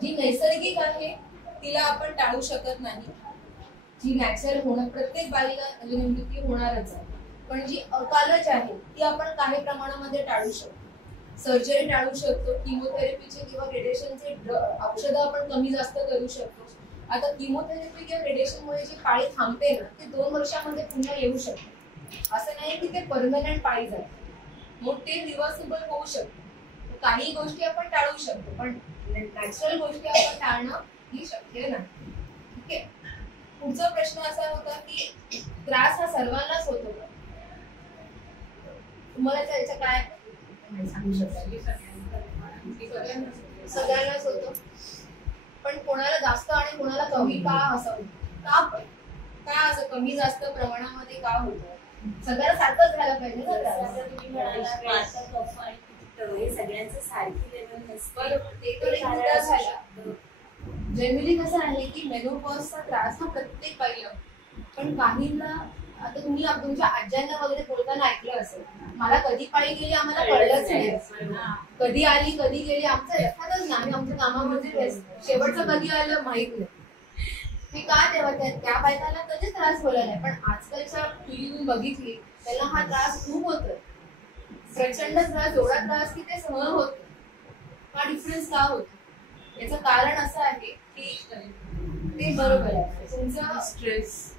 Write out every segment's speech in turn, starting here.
जी नैसर्गिक आहे तिला आपण टाळू शकत नाही, जी नॅचरल होणं प्रत्येक बाईला म्हणजे निवृत्ती होणारच आहे, पण जी अकालच आहे ती आपण काही प्रमाणामध्ये टाळू शकतो. सर्जरी टाळू शकतो, किमोथेरपीचे किंवा रेडिएशनचे औषधं आपण कमी जास्त करू शकतो. आता किमोथेरपी किंवा रेडिएशनमुळे जी पाळी थांबते ना ती 2 वर्षामध्ये पुन्हा येऊ शकते. असं नाही की ते परमनंट पाळी जाते, मग ते रिव्हर्सिबल होऊ शकते. काही गोष्टी आपण टाळू शकतो, पण नॅचरल गोष्टी आपण टाळणं ही शक्य नाही. ठीक आहे. पुढचा प्रश्न असा होता की त्रास हा सर्वांनाच होतो का? तुम्हाला त्याचं काय सांगू शकता? सगळ्यांनाच होतो, पण कोणाला जास्त आणि कोणाला कमी का असं होतं? का असं कमी जास्त प्रमाणामध्ये का होतं? सगळ्यांना सारखंच झालं पाहिजे ना. तुम्ही म्हणाला सगळ्यांचं सारखी लेवल नसतं, ते तर एक मुद्दा झाला. जनरली कसं आहे की मेनोपॉजचा त्रास हा प्रत्येक बाईला, पण काहींना आता तुम्ही तुमच्या आज्यांना वगैरे बोलताना ऐकलं असेल, मला कधी पाळी गेली आम्हाला कळलंच नाही, कधी आली कधी गेली आमचं लक्षातच नाही, आमच्या कामामध्ये शेवटचं कधी आलं माहित नाही. मी का तेव्हा त्या बायकांना कधीच त्रास होला नाही, पण आजकालच्या पिढी बघितली त्यांना हा त्रास खूप होतोय, प्रचंड त्रास, एवढा त्रास की ते सहन होत. हा डिफरन्स का होतो? याचं कारण असं आहे की ते बरोबर आहे, तुमचं स्ट्रेस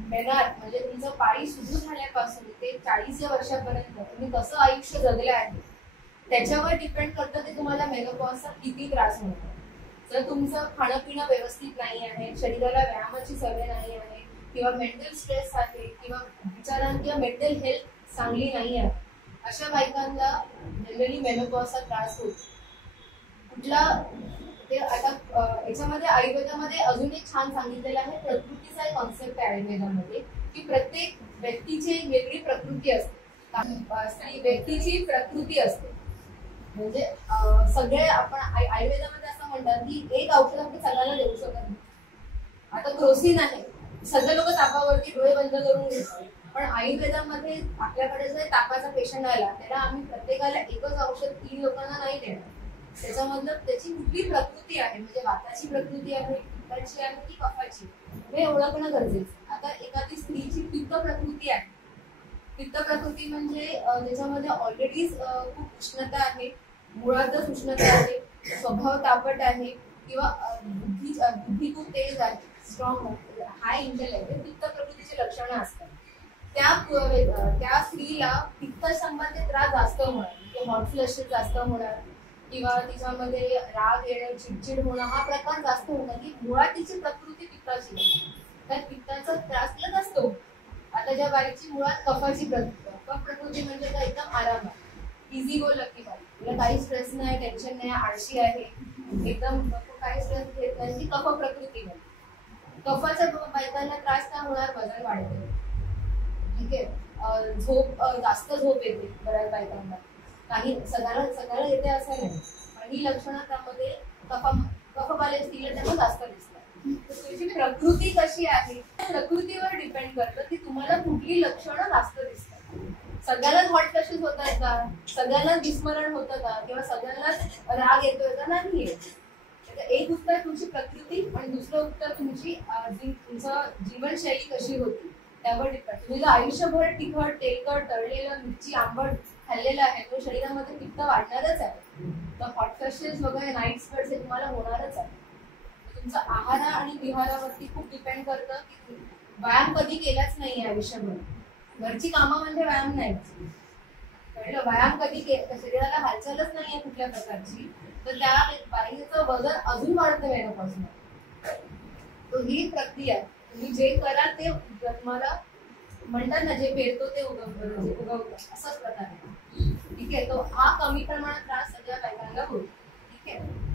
मेनार म्हणजे तुमचं पाळी सुरू झाल्यापासून ते 40 वर्षापर्यंत तुम्ही कसं आयुष्य जगले आहे त्याच्यावर डिपेंड करतं की तुम्हाला मेनोपॉजचा किती त्रास होतो. जर तुमचं खाणं पिणं व्यवस्थित नाही आहे, शरीराला व्यायामाची सवय नाही आहे, किंवा मेंटल स्ट्रेस आहे, किंवा विचारांना किंवा मेंटल हेल्थ चांगली नाही आहे, अशा बायकांना जनरली मेनोपॉजचा त्रास होतो. कुठला ते आता याच्यामध्ये आयुर्वेदामध्ये अजून एक छान सांगितलेलं आहे, प्रकृतीचा एक कॉन्सेप्ट आहे आयुर्वेदामध्ये की प्रत्येक व्यक्तीची एक वेगळी प्रकृती असते, व्यक्तीची प्रकृती असते. म्हणजे सगळे आपण आयुर्वेदामध्ये असं म्हणतात की एक औषध आपण सगळ्यांना देऊ शकत नाही. आता क्रोसिन आहे, सगळे लोक तापावरती डोळे बंद करून घेतात, पण आयुर्वेदामध्ये आपल्याकडे जर तापाचा पेशंट आला त्याला आम्ही प्रत्येकाला एकच औषध 3 लोकांना नाही देणार. त्याच्यामधलं त्याची कुठली प्रकृती आहे, म्हणजे वाताची प्रकृती आहे, पित्ताची आहे की कफाची, हे ओळखणं गरजेचं. आता एखादी स्त्रीची पित्त प्रकृती आहे, पित्त प्रकृती म्हणजे त्याच्यामध्ये ऑलरेडीच खूप उष्णता आहे, मुळातच उष्णता आहे, स्वभाव तापट आहे, किंवा बुद्धी खूप तेज आहे, स्ट्रॉंग हाय इंटेलेक्ट, पित्त प्रकृतीचे लक्षणं असतात. त्या स्त्रीला पित्त संबंधित त्रास जास्त होणार, हॉट फ्लश जास्त होणार, किंवा तिच्यामध्ये राग येणं, चिडचिड होणं हा प्रकार जास्त होणार की मुळात तिची प्रकृती पित्ताची आहे, तर पित्ताचा त्रास तिला जास्त होतो. आता ज्या बाईची मुळात कफाची प्रकृती म्हणजे काय, एकदम आराम आहे, इझी गो लकी बाई, तिला काही स्ट्रेस नाही, टेन्शन नाही, आळशी आहे, एकदम काही स्ट्रेस घेत नाही, ती कफ प्रकृती नाही. कफाच्या बायकांना त्रास काय होणार, वजन वाढते, ठीक आहे, जास्त झोप येते बऱ्याच बायकांना, काही सगळ्याला येते असं नाही, पण ही लक्षणं त्यामध्ये कफवाले स्त्रीला त्यांना जास्त दिसतात. तुमची प्रकृती कशी आहे प्रकृतीवर डिपेंड करतं की तुम्हाला कुठली लक्षणं जास्त दिसतात. सगळ्यांनाच हॉट फ्लॅशेस होतात का, सगळ्यांनाच विस्मरण होतं का, किंवा सगळ्यांनाच राग येतोय का, नाही येत. एक उत्तर तुमची प्रकृती आणि दुसरं उत्तर तुमची तुमचं जीवनशैली कशी होती त्यावर डिपेंड. तुम्ही जर आयुष्यभर तिखट, तेलकट, तळलेलं, मिरची, आंबट खाल्लेलं आहे तर शरीरामध्ये पित्त वाढणारच आहे, तर हॉट फ्लॅशेस वगैरे, नाईट स्वेट्स हे तुम्हाला होणारच आहे. तुमचं आहार आणि विहारावरती खूप डिपेंड करतं की व्यायाम कधी केलाच नाही आयुष्यभर, घरची कामं म्हणजे व्यायाम नाही, कळलं, व्यायाम कधी शरीराला हालचालच नाहीये कुठल्या प्रकारची, तर त्या बाईचं वजन अजून वाढतं मेनोपॉजनं. तो ही प्रक्रिया, तुम्ही जे कराल ते तुम्हाला म्हणतात ना, जे पेरतो ते उगवतं, असाच प्रकार आहे. ठीक आहे, तो हा कमी प्रमाणात त्रास सगळ्या बायकांना होतो. ठीक आहे.